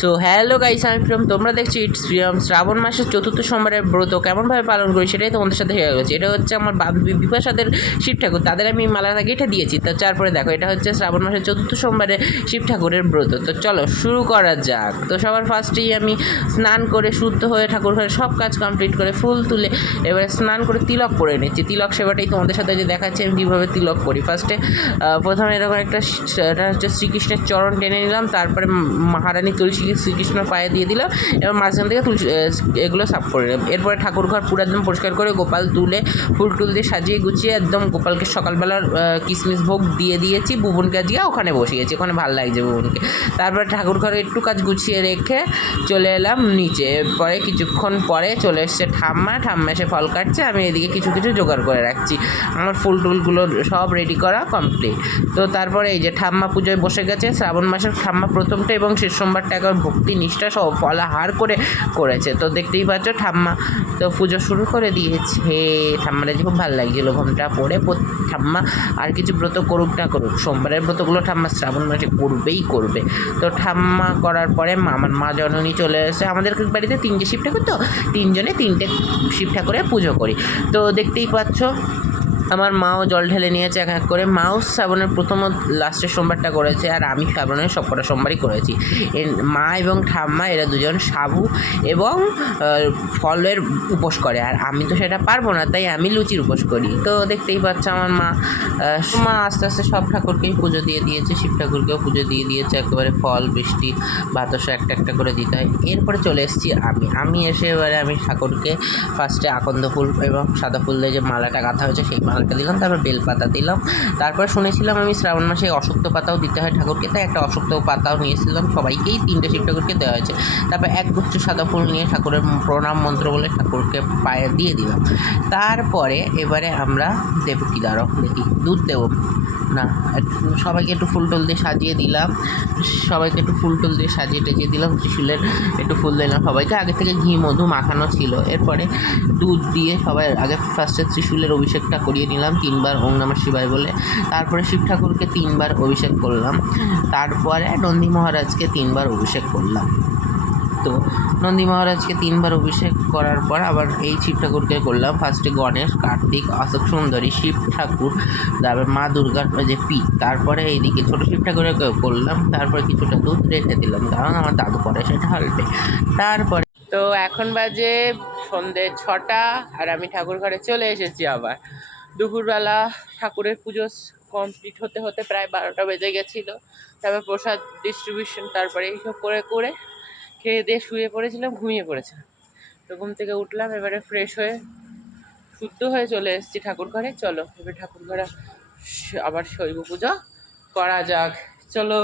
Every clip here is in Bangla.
সো হ্যালো গাইস আমি প্রিয়ম তোমরা দেখছি ইটস প্রিয়ম শ্রাবণ মাসের চতুর্থ সোমবারের ব্রত। কেমনভাবে পালন করি সেটাই তোমাদের সাথে শেয়ার করছি। এটা হচ্ছে আমার বান্ধবী শিব ঠাকুর। তাদের আমি আগে এটা দিয়েছি। তো তারপরে দেখো, এটা হচ্ছে শ্রাবণ মাসের চতুর্থ সোমবারে শিব ঠাকুরের ব্রত। তো চলো, শুরু করা যাক। তো সবার ফার্স্টেই আমি স্নান করে শুদ্ধ হয়ে ঠাকুর ঘরে সব কাজ কমপ্লিট করে ফুল তুলে এবারে স্নান করে তিলক করে নিচ্ছি। তিলক সেবাটাই তোমাদের সাথে যে দেখাচ্ছি, আমি কীভাবে তিলক করি। ফার্স্টে প্রথমে এরকম একটা এটা হচ্ছে শ্রীকৃষ্ণের চরণ টেনে নিলাম। তারপরে মহারানী তুলসী শ্রীকৃষ্ণ পায়ে দিয়ে দিলাম। এবং মাঝখান থেকে তুলসী এগুলো সাফ করে নিলাম এরপরে ঠাকুর ঘর পুরো একদম পরিষ্কার করে গোপাল তুলে, ফুল টুল দিয়ে সাজিয়ে গুছিয়ে একদম গোপালকে সকালবেলার কিশমিশ ভোগ দিয়ে দিয়েছি ভুবনকে আজকে ওখানে বসিয়েছি। ওখানে ভালো লাগছে বুবনকে। তারপরে ঠাকুর ঘরে একটু কাজ গুছিয়ে রেখে চলে এলাম নিচে। পরে কিছুক্ষণ পরে চলে এসছে ঠাম্মা। ঠাম্মা এসে ফল কাটছে, আমি এদিকে কিছু কিছু জোগাড় করে রাখছি। আমার ফুল টুলগুলো সব রেডি করা কমপ্লিট তো তারপরে এই যে ঠাম্মা পুজোয় বসে গেছে, শ্রাবণ মাসের ঠাম্মা প্রথমটা এবং শেষ সোমবারটা একবার ভক্তি নিষ্ঠা সহ ফলাহার করে করেছে। তো দেখতেই পাচ্ছ ঠাম্মা, তো পুজো শুরু করে দিয়েছে। ঠাম্মার যে খুব ভালো লাগছিল ঘুমটা পড়ে। পো- ঠাম্মা আর কিছু ব্রত করুক না করুক, সোমবারের ব্রতগুলো ঠাম্মা শ্রাবণ মাসে করবেই করবে। তো ঠাম্মা করার পরে আমার মা জননী চলে এসে আমাদের বাড়িতে তিনটে শিব ঠাকুর তো? তিনজনে তিনটে শিব ঠাকুরের পুজো করি। তো দেখতেই পাচ্ছ আমার মাও জল ঢেলে নিয়েছে এক এক করে। মাও শ্রাবণের প্রথম লাস্টের সোমবারটা করেছে আর আমি শ্রাবণের সবকটা সোমবারই করেছি। মা এবং ঠাম্মা এরা দুজন সাবু এবং ফলের উপোস করে। আর আমি তো সেটা পারব না, তাই আমি লুচির উপোস করি। তো দেখতেই পাচ্ছ আমার মা মা আস্তে আস্তে সব ঠাকুরকেই পুজো দিয়ে দিয়েছে, শিব ঠাকুরকেও পুজো দিয়ে দিয়েছে, একেবারে ফল, বৃষ্টি বাতাসা একটা একটা করে দিতে হয়। এরপরে চলে এসেছি আমি। আমি এসে এবারে আমি ঠাকুরকে ফার্স্টে আকন্দ ফুল এবং সাদা ফুল দিয়ে যে মালাটা গাঁথা হয়েছে, সেই মালাটা দিলাম, তারপর বেলপাতা দিলাম। তারপর শুনেছিলাম আমি শ্রাবণ মাসে অশক্ত পাতাও দিতে হয় ঠাকুরকে, তাই একটা অশক্ত পাতাও নিয়েছিলাম। সবাইকেই তিনটে শিব ঠাকুরকে দেওয়া হয়েছে। তারপর এক গুচ্ছ সাদা ফুল নিয়ে ঠাকুরের প্রণাম মন্ত্র বলে ঠাকুরকে পায়ে দিয়ে দিলাম। তারপরে এবারে আমরা দেব কি দেখি, দুধ দেবো। না সবাইকে একটু ফুল টুল দিয়ে সাজিয়ে দিলাম। সবাইকে একটু ফুল টুল দিয়ে সাজিয়ে টেজিয়ে দিলাম, ত্রিশুলের একটু ফুল দিলাম সবাইকে। আগে থেকে ঘি, মধু মাখানো ছিল। এরপরে দুধ দিয়ে সবাই আগে ফার্স্টে ত্রিশুলের অভিষেকটা করিয়ে নিলাম, তিনবার ওম নমঃ শিবায় বলে। তারপরে শিব ঠাকুরকে তিনবার অভিষেক করলাম। তারপরে নন্দী মহারাজকে তিনবার অভিষেক করলাম। তো নন্দী মহারাজকে তিনবার অভিষেক করার পর আবার এই শিব ঠাকুরকে করলাম। ফার্স্টে গণেশ, কার্তিক, অশোক সুন্দরী, শিব ঠাকুর, তারপর মা দুর্গার যে পি, তারপরে এইদিকে ছোটো শিব ঠাকুরকে করলাম, তারপর কিছুটা দুধ রেখে দিলাম, কারণ আমার দাদু পরে সেটা হালবে তারপরে তো এখন বাজে সন্ধে ছটা, আর আমি ঠাকুর ঘরে চলে এসেছি আবার। দুপুরবেলা ঠাকুরের পুজো কমপ্লিট হতে হতে প্রায় বারোটা বেজে গেছিল। তারপর প্রসাদ ডিস্ট্রিবিউশন তারপরে এইসব করে করে খেয়ে দিয়ে শুয়ে পড়েছিলাম, ঘুমিয়ে পড়েছিলাম। তো ঘুম থেকে উঠলাম, এবারে ফ্রেশ হয়ে শুদ্ধ হয়ে চলে এসেছি ঠাকুর ঘরে চলো, এবার ঠাকুর ঘরে আবার শৈব পুজো করা যাক। চলো।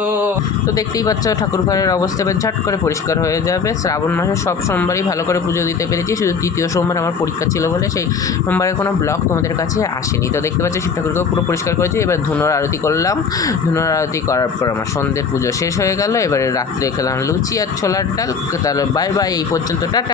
তো দেখতেই পাচ্ছ, ঠাকুর ঘরের অবস্থা এবার ঝট করে পরিষ্কার হয়ে যাবে। শ্রাবণ মাসে সব সোমবারই ভালো করে পুজো দিতে পেরেছি। শুধু তৃতীয় সোমবার আমার পরীক্ষা ছিল বলে সেই সোমবারে কোনো ব্লগ তোমাদের কাছে আসেনি। তো দেখতে পাচ্ছ, শিব ঠাকুরকেও পুরো পরিষ্কার করেছি। এবার ধুনোর আরতি করলাম। ধুনোর আরতি করার পর আমার সন্ধ্যের পুজো শেষ হয়ে গেল। এবারে রাত্রে খেলাম লুচি আর ছোলার ডাল। তাহলে বাই বাই এই পর্যন্ত, টাটা।